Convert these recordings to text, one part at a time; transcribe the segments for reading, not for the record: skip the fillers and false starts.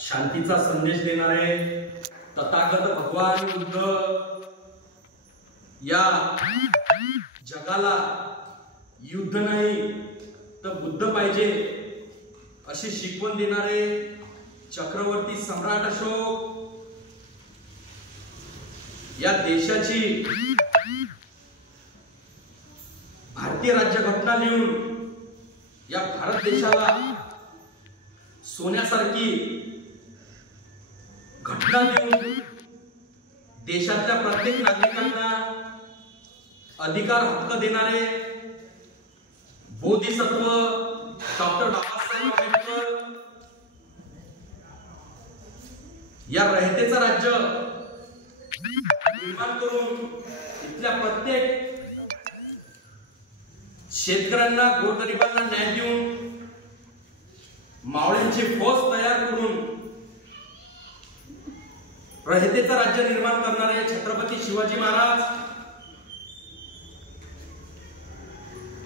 शांतीचा संदेश देणारे तथागत भगवान बुद्ध या जगाला युद्ध नाही तर बुद्ध पाहिजे अशी शिकवण देणारे चक्रवर्ती सम्राट अशोक या देशाची भारतीय राज्यघटना लिहून या भारत देशाला सोन्यासारखी घटना देऊन देशातल्या प्रत्येक नागरिकांना अधिकार हक्क देणारे बोधिसत्व डॉक्टर बाबासाहेब आंबेडकर या रयतेचं राज्य निर्माण करून इथल्या प्रत्येक शेतकऱ्यांना गोरगरिबांना न्याय देऊन मावळ्यांची फौज तयार करून रयतेचं राज्य निर्माण करणारे छत्रपती शिवाजी महाराज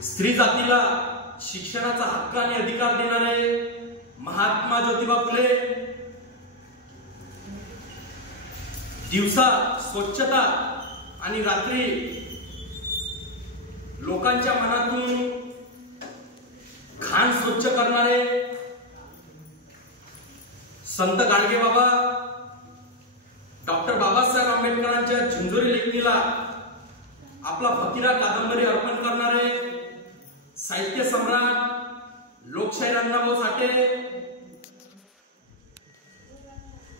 स्त्री जातीला शिक्षणाचा हक्क आणि अधिकार देणारे महात्मा ज्योतिबा फुले दिवसा स्वच्छता आणि रात्री लोकांच्या मनातून घाण स्वच्छ करणारे संत गाडगे बाबा डॉक्टर बाबासाहेब आंबेडकरांच्या झुंजुरी लेखणीला आपला फकीरा कादंबरी अर्पण करणारे साहित्य सम्राट लोकशाहीर अण्णाभाऊ साठे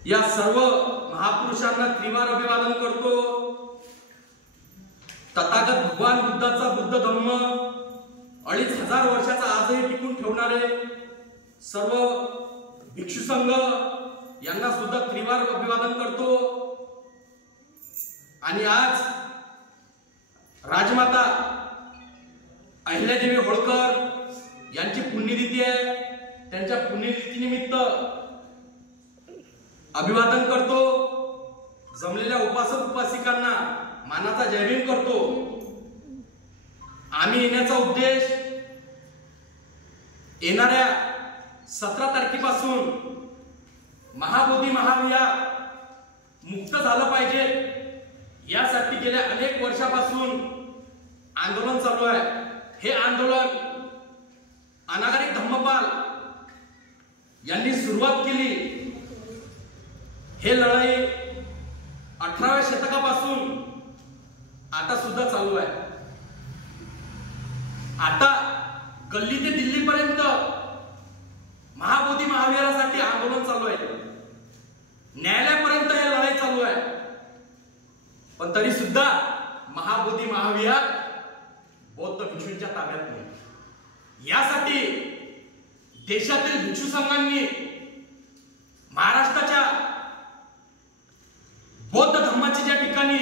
या सर्व महापुरुषांना त्रिवार अभिवादन करतो। तथागत भगवान बुद्धाचा बुद्ध धम्म 2500 वर्षाचा आजही टिकून ठेवणारे सर्व भिक्षू संघ यांना सुद्धा त्रिवार अभिवादन करतो। आणि आज राजमाता अहिल्यादेवी होळकर यांची पुण्यतिथी आहे, त्यांच्या पुण्यतिथीनिमित्त अभिवादन करतो। जमलेल्या उपासक उपासिकांना मानाचा जय भीम करतो। आम्ही येण्याचा उद्देश येणाऱ्या 17 तारखेपासून महाबोधी महाविहार मुक्त झालं पाहिजे यासाठी गेल्या अनेक वर्षापासून आंदोलन चालू आहे। हे आंदोलन अनागरिक धम्मपाल यांनी सुरुवात केली। हे लढाई 18व्या शतकापासून आता सुद्धा चालू आहे। आता गल्ली ते दिल्ली पर्यंत महाबोधी महाविहारासाठी आंदोलन चालू आहे। न्यायालयापर्यंत ही लढाई चालू आहे। पण तरी सुद्धा महाबोधी महाविहार बौद्ध भिक्षूंच्या ताब्यात नाही। यासाठी देशातील भिक्षू संघांनी महाराष्ट्राच्या बौद्ध धर्माच्या ज्या ठिकाणी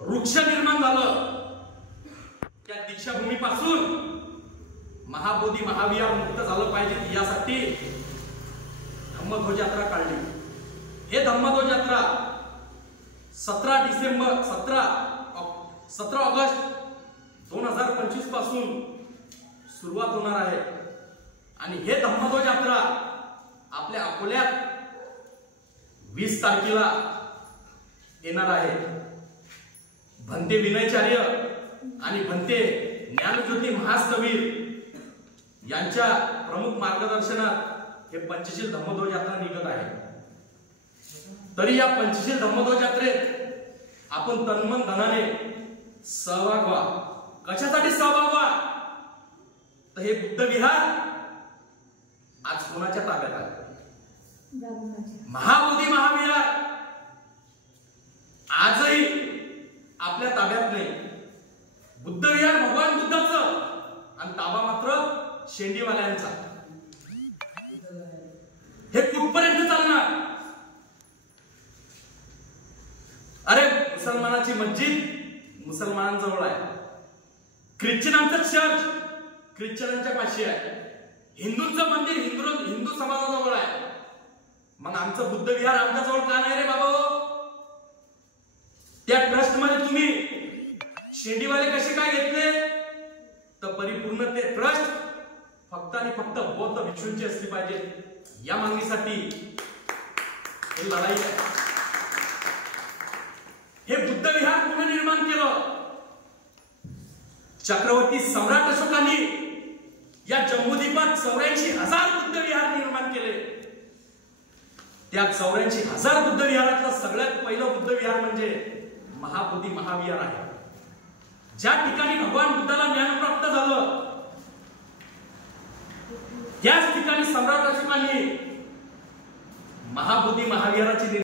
वृक्ष निर्माण झालं त्या दीक्षाभूमीपासून महाबोधी महाविहार मुक्त झालं पाहिजे यासाठी धम्मध्वज यात्रा काढली। हे धम्मध्वज यात्रा 17 ऑगस्ट 2025 पासून सुरुवात होणार आहे। आणि हे धम्मध्वज यात्रा आपल्या अकोल्यात 20 तारखेला येणार आहे। भंते विनयचार्य आणि भंते ज्ञानज्योती महास्तवीर यांच्या प्रमुख मार्गदर्शनात हे पंचशील धम्मध्वज यात्रा निघत आहे। तरी या पंचशील धम्मध्वज यात्रेत आपण तन्मन धनाने सहभाग व्हा। कशासाठी सहभाग व्हा तर हे बुद्ध विहार आज कोणाच्या ताब्यात आहे? महाबोधी महाविहार आजही आपल्या ताब्यात नाही। बुद्ध विहार भगवान बुद्धाचं आणि ताबा मात्र शेंडीवाल्यांचा। हे कुठपर्यंत चालणार? अरे मुसलमानाची मस्जिद मुसलमानांजवळ आहे, ख्रिश्चनांचं चर्च ख्रिश्चनांच्या पाशी आहे, हिंदूंचं मंदिर हिंदू समाजाजवळ आहे। मग आमचं बुद्ध विहार आमच्याजवळ का नाही रे बाबा? त्या ट्रस्ट मध्ये तुम्ही शेंडीवाले कसे काय घेतले तर परिपूर्ण ते ट्रस्ट फक्त आणि फक्त बौद्ध भिक्षूंची असली पाहिजे, या मागणीसाठी ही लढाई आहे. हे बुद्ध विहार कोणी निर्माण केलं? चक्रवर्ती सम्राट अशोकांनी या जम्बूद्वीपात 84,000 बुद्ध विहार निर्माण केले. त्या 84,000 बुद्ध विहारातलं सगळ्यात पहिलं बुद्ध विहार म्हणजे महाबोधी महाविहार आहे. ज्या ठिकाणी भगवान बुद्धाला